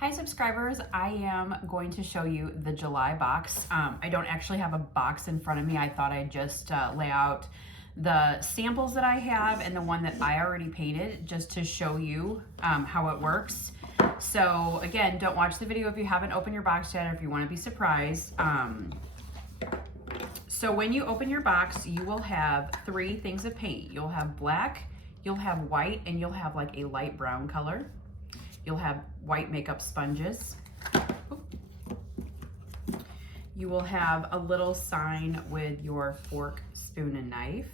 Hi subscribers, I am going to show you the July box. I don't actually have a box in front of me. I thought I'd just lay out the samples that I have and the one that I already painted just to show you how it works. So again, don't watch the video if you haven't opened your box yet or if you want to be surprised. So when you open your box, you will have three things of paint. You'll have black, you'll have white, and you'll have like a light brown color. You'll have white makeup sponges. You will have a little sign with your fork, spoon, and knife.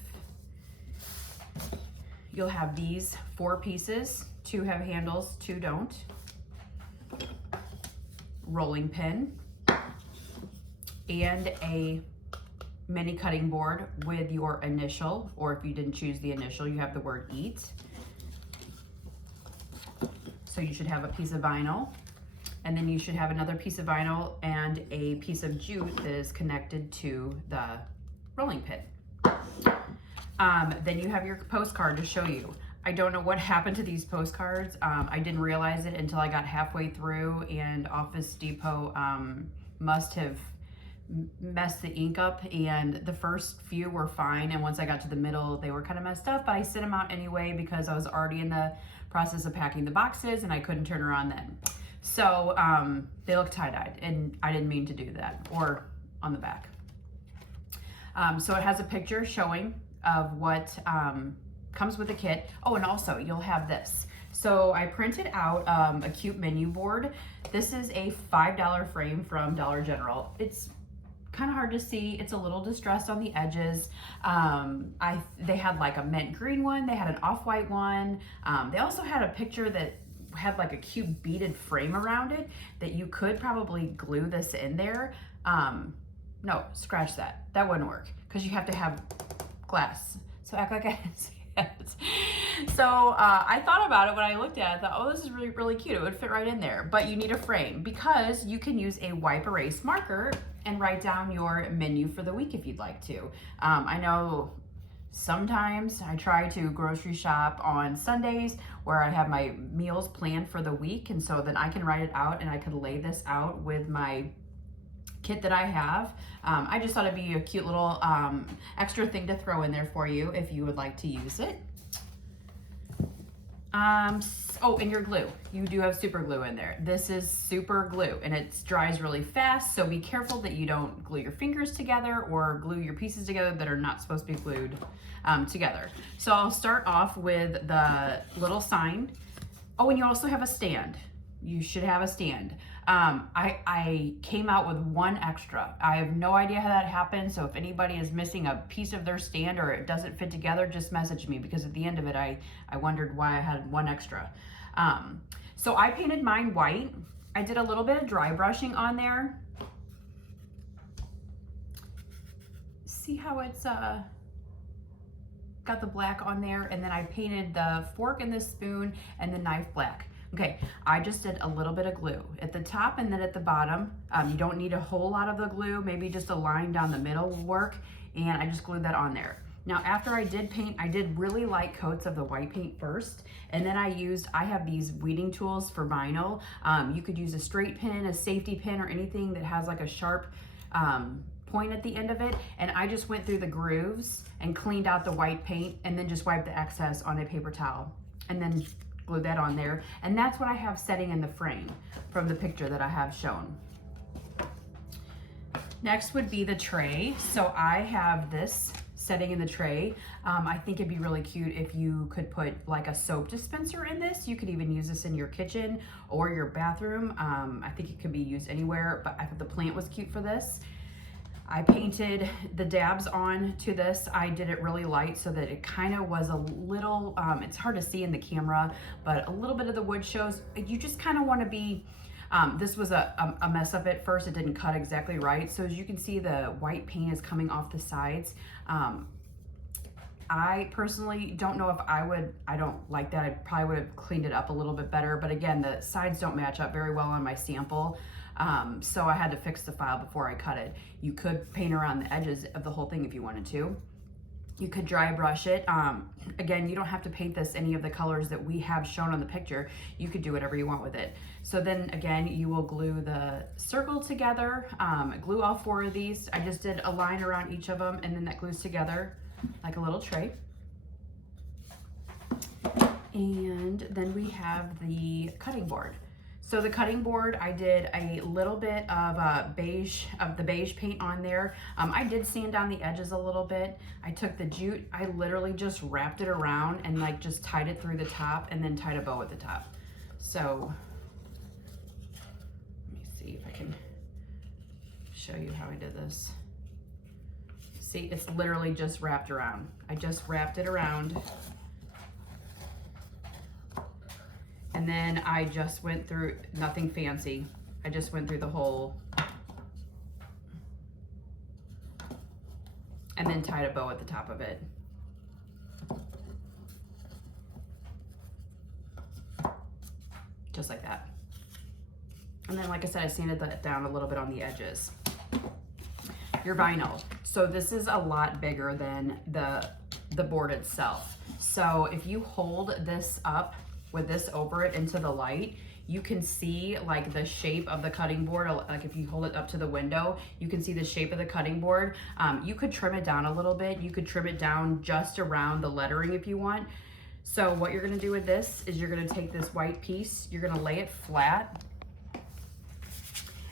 You'll have these 4 pieces. 2 have handles, 2 don't. Rolling pin. And a mini cutting board with your initial, or if you didn't choose the initial, you have the word EAT. So you should have a piece of vinyl, and then you should have another piece of vinyl and a piece of jute that is connected to the rolling pin. Then you have your postcard to show you. I don't know what happened to these postcards. I didn't realize it until I got halfway through, and Office Depot must have messed the ink up, and the first few were fine, and once I got to the middle they were kind of messed up, but I sent them out anyway because I was already in the process of packing the boxes and I couldn't turn around then. So they look tie-dyed, and I didn't mean to do that, or on the back. So it has a picture showing of what comes with the kit. Oh, and also you'll have this. So I printed out a cute menu board. This is a $5 frame from Dollar General. It's kind of hard to see. It's a little distressed on the edges. They had like a mint green one. They had an off-white one. They also had a picture that had like a cute beaded frame around it that you could probably glue this in there. No, scratch that. That wouldn't work because you have to have glass. So act like I didn't see it. So I thought about it when I looked at it. I thought, oh, this is really, really cute. It would fit right in there. But you need a frame because you can use a wipe erase marker and write down your menu for the week if you'd like to. I know sometimes I try to grocery shop on Sundays where I have my meals planned for the week, and so then I can write it out and I could lay this out with my kit that I have. I just thought it'd be a cute little extra thing to throw in there for you if you would like to use it. Oh, and your glue. You do have super glue in there. This is super glue, and it dries really fast, so be careful that you don't glue your fingers together or glue your pieces together that are not supposed to be glued together. So I'll start off with the little sign. Oh, and you also have a stand. You should have a stand. I came out with 1 extra. I have no idea how that happened, so if anybody is missing a piece of their stand or it doesn't fit together, just message me, because at the end of it I wondered why I had 1 extra. So I painted mine white. I did a little bit of dry brushing on there. See how it's got the black on there, and then I painted the fork and the spoon and the knife black. Okay, I just did a little bit of glue at the top and then at the bottom. You don't need a whole lot of the glue, maybe just a line down the middle will work, and I just glued that on there. Now after I did paint, I did really light coats of the white paint first, and then I have these weeding tools for vinyl. You could use a straight pin, a safety pin, or anything that has like a sharp point at the end of it, and I just went through the grooves and cleaned out the white paint and then just wiped the excess on a paper towel and then glue that on there, and that's what I have setting in the frame from the picture that I have shown. Next would be the tray. So I have this setting in the tray. I think it'd be really cute if you could put like a soap dispenser in this. You could even use this in your kitchen or your bathroom. I think it could be used anywhere, but I thought the plant was cute for this. I painted the dabs on to this. I did it really light so that it kind of was a little, it's hard to see in the camera, but a little bit of the wood shows. You just kind of want to be, this was a mess up at first. It didn't cut exactly right. So as you can see, the white paint is coming off the sides. I personally don't know if I don't like that. I probably would have cleaned it up a little bit better, but again, the sides don't match up very well on my sample. So I had to fix the file before I cut it. You could paint around the edges of the whole thing if you wanted to. You could dry brush it. Again, you don't have to paint this any of the colors that we have shown on the picture. You could do whatever you want with it. So then again, you will glue the circle together, glue all 4 of these. I just did a line around each of them, and then that glues together like a little tray. And then we have the cutting board. So the cutting board, I did a little bit of the beige paint on there. I did sand down the edges a little bit. I took the jute, I literally just wrapped it around and like just tied it through the top and then tied a bow at the top. So let me see if I can show you how I did this. See, it's literally just wrapped around. I just wrapped it around. And then I just went through, nothing fancy. I just went through the whole, and then tied a bow at the top of it. Just like that. And then, like I said, I sanded that down a little bit on the edges. Your vinyl. So this is a lot bigger than the board itself. So if you hold this up with this over it into the light, you can see like the shape of the cutting board. Like if you hold it up to the window, you can see the shape of the cutting board. You could trim it down a little bit. You could trim it down just around the lettering if you want. So what you're gonna do with this is you're gonna take this white piece, you're gonna lay it flat,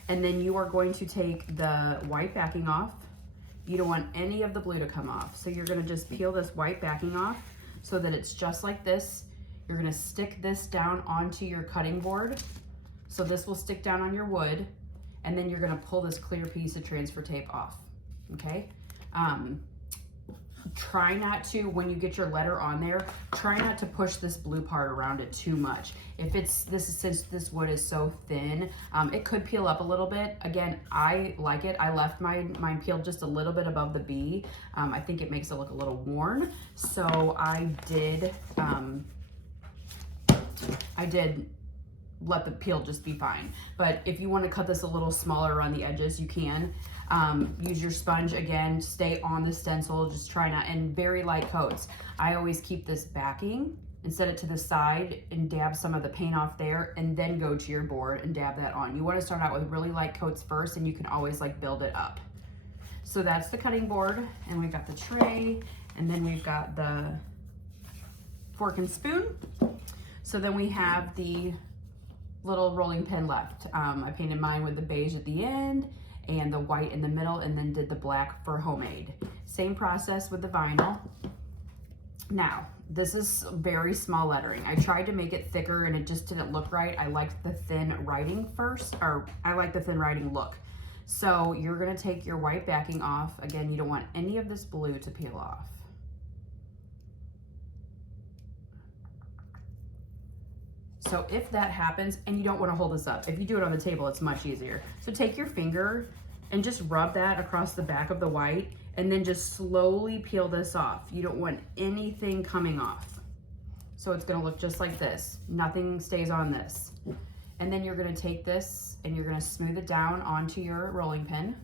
and then you are going to take the white backing off. You don't want any of the blue to come off. So you're gonna just peel this white backing off so that it's just like this. You're gonna stick this down onto your cutting board. So this will stick down on your wood, and then you're gonna pull this clear piece of transfer tape off, okay? Try not to, when you get your letter on there, try not to push this blue part around it too much. Since this wood is so thin, it could peel up a little bit. Again, I like it. I left mine peeled just a little bit above the B. I think it makes it look a little worn. So I did let the peel just be fine. But if you want to cut this a little smaller around the edges, you can. Use your sponge again, stay on the stencil, just try not, and very light coats. I always keep this backing and set it to the side and dab some of the paint off there, and then go to your board and dab that on. You want to start out with really light coats first, and you can always like build it up. So that's the cutting board, and we've got the tray, and then we've got the fork and spoon. So then we have the little rolling pin left. I painted mine with the beige at the end and the white in the middle, and then did the black for homemade. Same process with the vinyl. Now, this is very small lettering. I tried to make it thicker and it just didn't look right. I liked the thin writing first, or I like the thin writing look. So you're gonna take your white backing off. Again, you don't want any of this blue to peel off. So if that happens, and you don't want to hold this up, if you do it on the table, it's much easier. So take your finger and just rub that across the back of the white, and then just slowly peel this off. You don't want anything coming off. So it's gonna look just like this. Nothing stays on this. And then you're gonna take this and you're gonna smooth it down onto your rolling pin.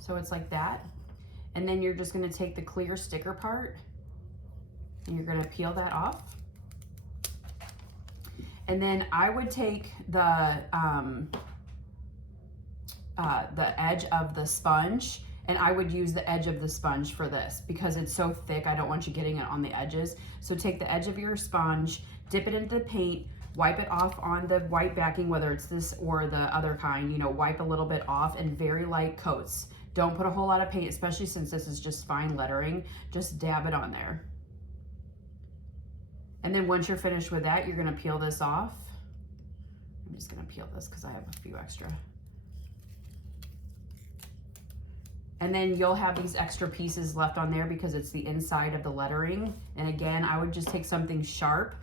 So it's like that. And then you're just gonna take the clear sticker part, and you're gonna peel that off. And then I would take the edge of the sponge, and I would use the edge of the sponge for this because it's so thick. I don't want you getting it on the edges. So take the edge of your sponge, dip it into the paint, wipe it off on the white backing, whether it's this or the other kind, you know, wipe a little bit off, and very light coats. Don't put a whole lot of paint, especially since this is just fine lettering. Just dab it on there. And then once you're finished with that, you're gonna peel this off. I'm just gonna peel this because I have a few extra. And then you'll have these extra pieces left on there because it's the inside of the lettering. And again, I would just take something sharp.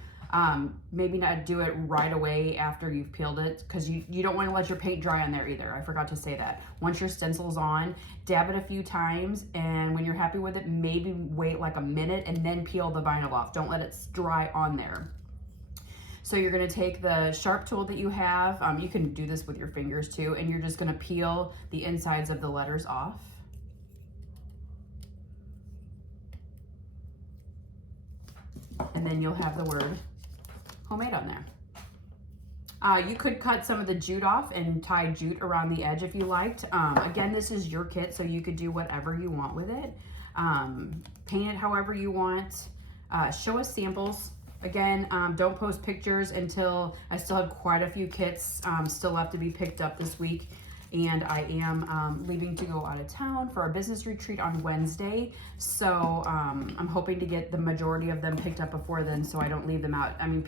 Maybe not do it right away after you've peeled it, because you don't want to let your paint dry on there either. I forgot to say that. Once your stencil's on, dab it a few times, and when you're happy with it, maybe wait like a minute and then peel the vinyl off. Don't let it dry on there. So you're gonna take the sharp tool that you have, you can do this with your fingers too, and you're just gonna peel the insides of the letters off. And then you'll have the word homemade on there. You could cut some of the jute off and tie jute around the edge if you liked. Again, this is your kit, so you could do whatever you want with it. Paint it however you want. Show us samples. Again, don't post pictures until I still have quite a few kits still left to be picked up this week. And I am leaving to go out of town for a business retreat on Wednesday. So I'm hoping to get the majority of them picked up before then so I don't leave them out. I mean,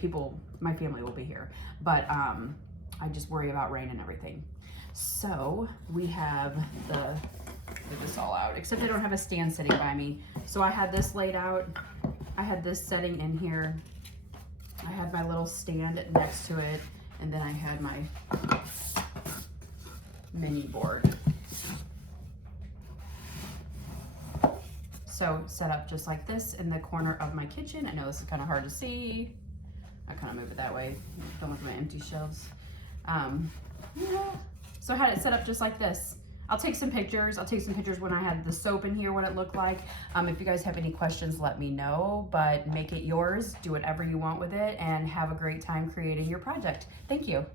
my family will be here, but I just worry about rain and everything. So we have get this all out, except I don't have a stand sitting by me. So I had this laid out. I had this setting in here. I had my little stand next to it, and then I had my mini board. So set up just like this in the corner of my kitchen. I know this is kind of hard to see. I kind of move it that way. Don't look at my empty shelves. Yeah. So I had it set up just like this. I'll take some pictures. I'll take some pictures when I had the soap in here, what it looked like. If you guys have any questions, let me know, but make it yours. Do whatever you want with it and have a great time creating your project. Thank you.